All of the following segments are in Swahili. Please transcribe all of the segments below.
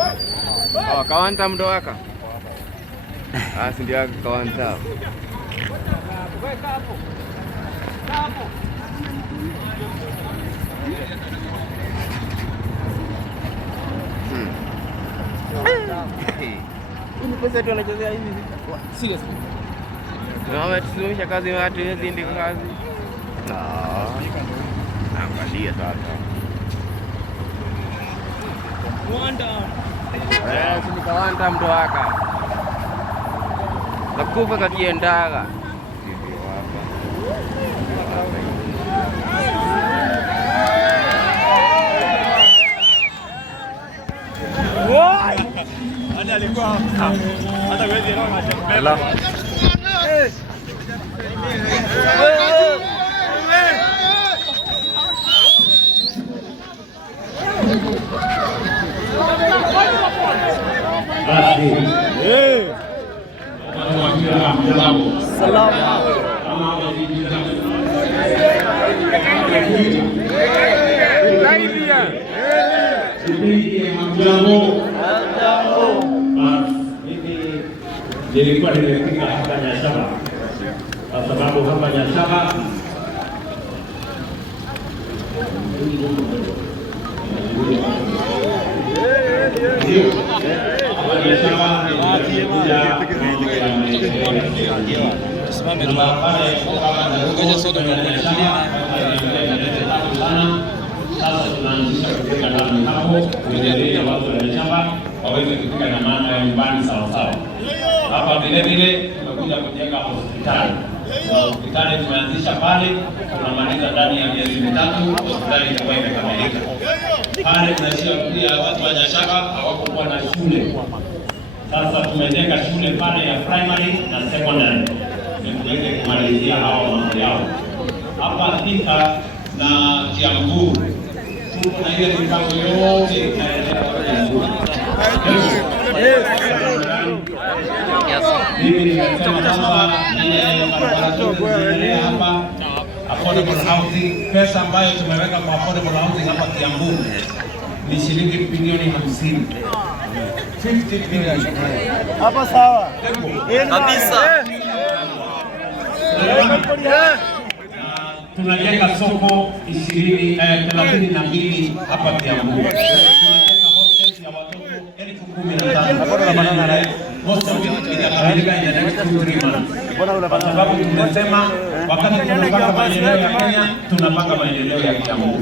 Oh, kawan tam doaka. Si ndio kawan tam. Ini pesa tu anachezea hivi. Serious. Wametumisha kazi watu hizi ndio kazi. Angalia sasa. Sini kawanta mtu waka. Nakufa kakiendaga. Ani alikuwa hata wewe ndio unatembea. Nilikuwa nimefika hapa Nyashaba kwa sababu hapa Nyashaba sasa tunaanzisha kujenga lami hapo ili watu wa Nyashaba waweze kufika na maana ya nyumbani sawa sawa. Hapa vile vile tumekuja kujenga hospitali. Hospitali tumeanzisha pale, tunamaliza ndani ya miezi mitatu, hospitali itakuwa imekamilika. Pale tunashia pia watu wa Nyashaba hawakuwa na shule. Sasa tumejenga shule pale ya primary na secondary. Tumekuja kumalizia hao mambo yao. Hapa Thika na Kiambu tuko na ile mipango yote inaendelea. Mimi nimesema hapa hapa affordable housing, pesa ambayo tumeweka kwa affordable housing hapa Kiambu ni shilingi bilioni 50. 50 bilioni. Hapa sawa. Kabisa. Tunajenga soko 32 hapa Kiambu. Tunajenga hostel ya watoto 10,015. Itakamilika in the next 2-3 months. Kwa sababu tumesema wakati tunapanga maendeleo ya Kenya, tunapanga maendeleo ya Kiambu.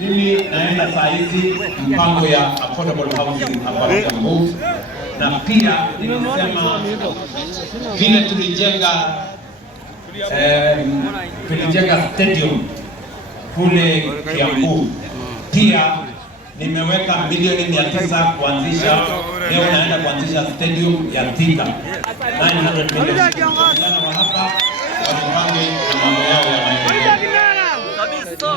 Mimi naenda saa hizi mpango ya affordable housing hapa Kiambu, na pia nimesema vile tulijenga stadium kule Kiambu, pia nimeweka milioni 900 kuanzisha. Leo naenda kuanzisha stadium ya Thika 900 milioni. Vijana wa hapa wajipange na mambo yao ya maendeleo kabisa.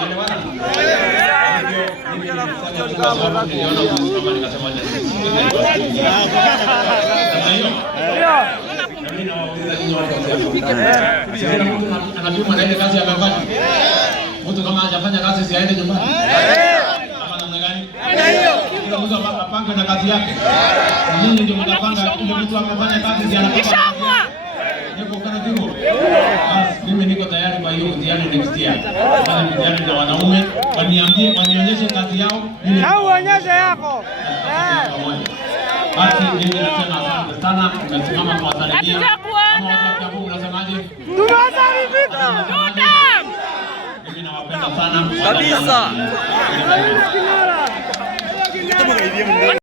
Mtu kama hajafanya kazi si aende nyumbani. Kama namna gani? Kila mtu apanga na kazi yake. Nyinyi ndio mtapanga ile mtu akafanya kazi si anapanga. Niko kana hivyo. Mimi niko tayari kwa hiyo mtihani next year. Kama mtihani na wanaume wanionyeshe kazi yao. Au uonyeshe yako. Basi mimi nasema asante sana, tumesimama kwa salimia. Kama watu wa Kiambu mnasemaje? Tunasalimika. Mimi nawapenda sana kabisa.